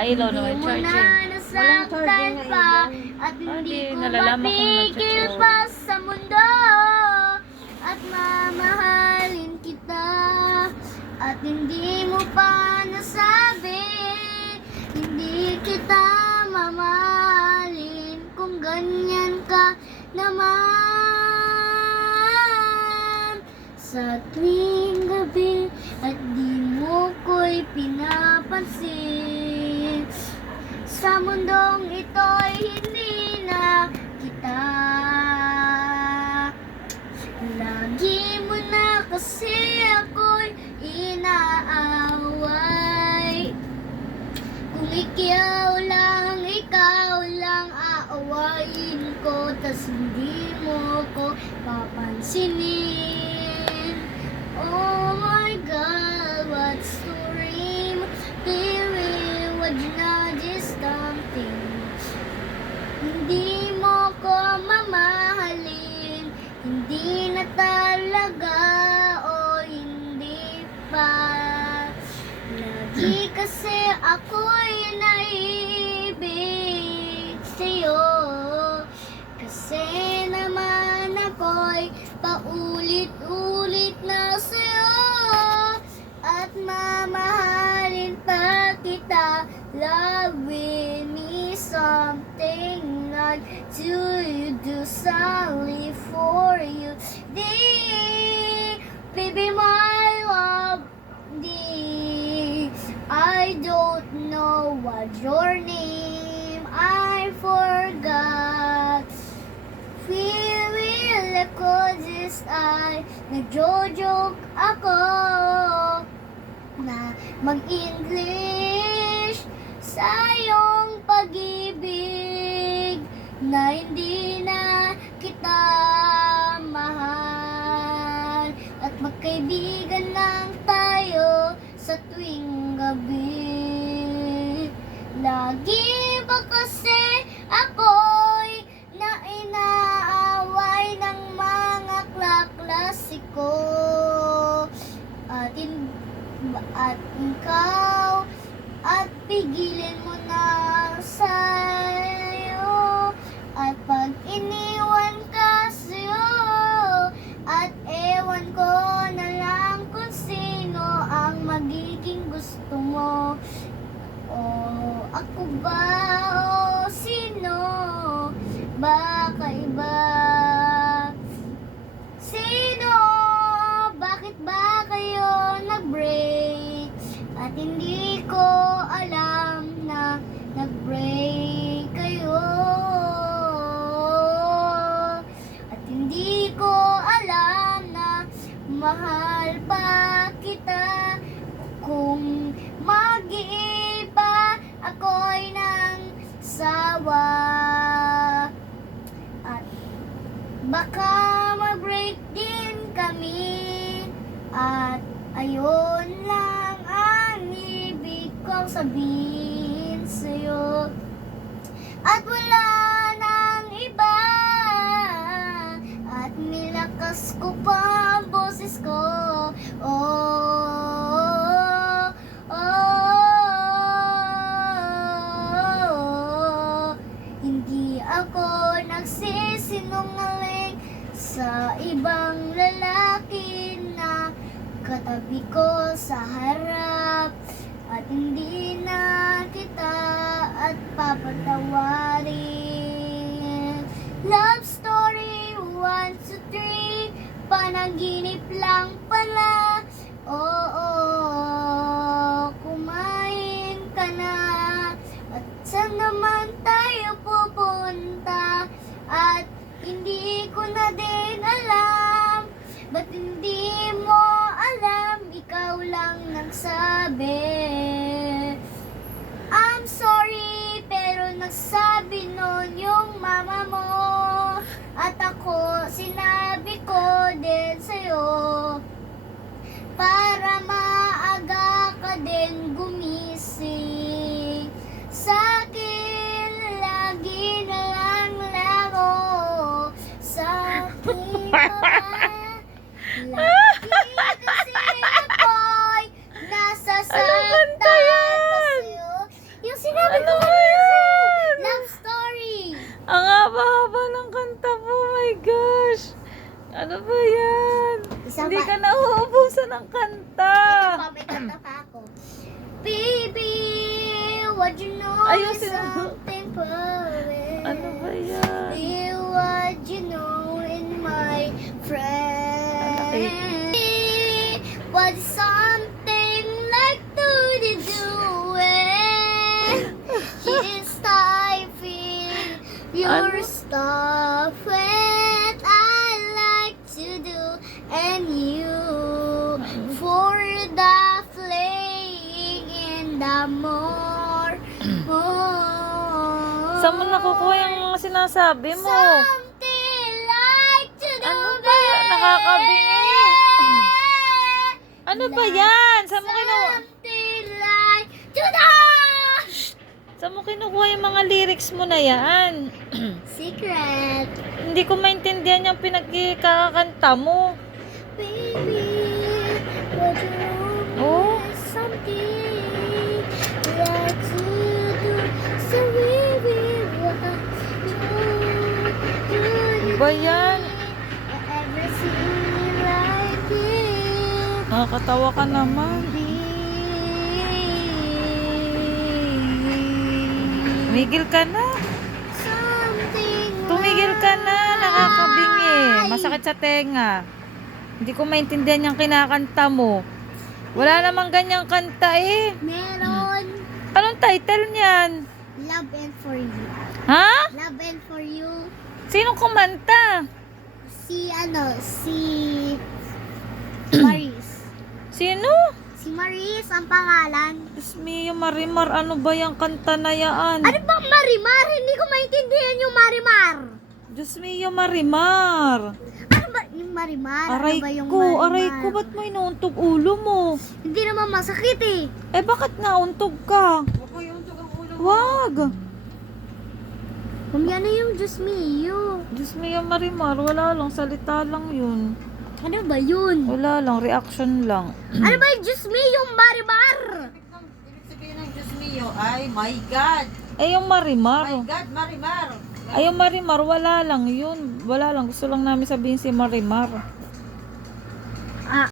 nakailaw na may Hindi mo charging. na nasaktan pa at hindi ko nalalaman kung mapigil nagcha-charge. pa sa mundo at mamahalin kita at hindi mo pa nasabi hindi kita mamahalin kung ganyan ka naman sa tuwing gabi at di mo ko'y pinapansin sa mundong ito'y hindi na kita lagi mo na kasi ako'y inaaway kung ikaw lang aawayin ko tas hindi mo ko papansinin oh my God what story mo wag na discounting hindi mo ko mamahalin hindi na talaga o hindi pa lagi kasi ako'y naibig sa'yo kasi naman ako'y paulit-ulit na sa'yo at mamahalin pa kita loving me something not to do solely for you baby my love I don't know what your name I forgot will ako this ay nagjo-joke ako na mag-English sa iyong pag-ibig na hindi na kita mahal at magkaibigan lang tayo sa tuwing gabi lagi ba kasi ako'y na inaaway ng mga klasiko at ikaw at pigilin mo na sa'yo at pag iniwan ka sa'yo at ewan ko na lang kung sino ang magiging gusto mo o ako ba o sino baka iba sino bakit ba kayo nag-break at hindi ko alam na nag-break kayo at hindi ko alam na mahal pa kita kung mag-iiba ako'y nang sawa at baka mag-break din kami at ayun lang ang ibig kong sabihin sa'yo at wala nang iba at nilakas ko pa ang boses ko hindi ako nagsisinungaling sa ibang lalaki na katabi ko sa harap at hindi na kita at papatawarin love story 1, 2, 3 panaginip lang pala oo kumain ka na at saan naman tayo pupunta at hindi ko na din alam ba't hindi mo alam ikaw lang nagsabi I'm sorry pero nagsabi nun yung mama mo at ako sinabi ko din sa'yo para maaga ka din gumising sa'kin lagi na lang laro sa'kin lagi kasi ako'y nasa Anong kanta yan? yung nauubusan ng kanta. May kanta pa ako. Baby, what you know is Ayusin mo. something perfect. Ano ba yan? Baby, what you know in my friend. What is something like to do when she's typing your Ano? stuff and I like to do and you for the playing in the more. Saan mo nakukuha yung mga sinasabi mo? Something like to do. Ano ba yan? Nakakabingi. Ano ba yan? Saan mo Something like to do. Saan mo kinukuha yung mga lyrics mo na yan? Secret. Hindi ko maintindihan yung pinagkakanta mo. Baby, what you know Oh? is something like to do. So we will do. Ba yan? Ever seen like it? Nakakatawa ka naman. Tumigil ka na. Tumigil ka na. Nakakabingi. Masakit sa tenga. Hindi ko maintindihan yung kinakanta mo. Wala namang ganyang kanta eh. Meron. Anong title niyan? Love and for you. Ha? Love and for you. Sinong kumanta? Si Maris. Sino? Si Maris ang pangalan. Diyos mio, Marimar, ano ba yung kanta na yan? Ano bang Marimar? Hindi ko maintindihan yung Marimar. Diyos mio, Marimar. Ano ba yung Marimar? Aray Ano ba yung ko, Marimar? aray ko, ba't mo inuuntog ulo mo? Hindi naman masakit eh. Eh, bakit nauntog ka? Wag. Mamaya na yung Diyos mio. Diyos mio, Marimar, wala lang, salita lang yun. Ano ba yun? Wala lang, reaction lang. Ano ba yung Diyos mio yung Marimar? Ibig sabihin ng Diyos mio ay, my God! Eh, yung Marimar. My God, Marimar! Ay, yung Marimar, wala lang yun. Wala lang, gusto lang namin sabihin si Marimar.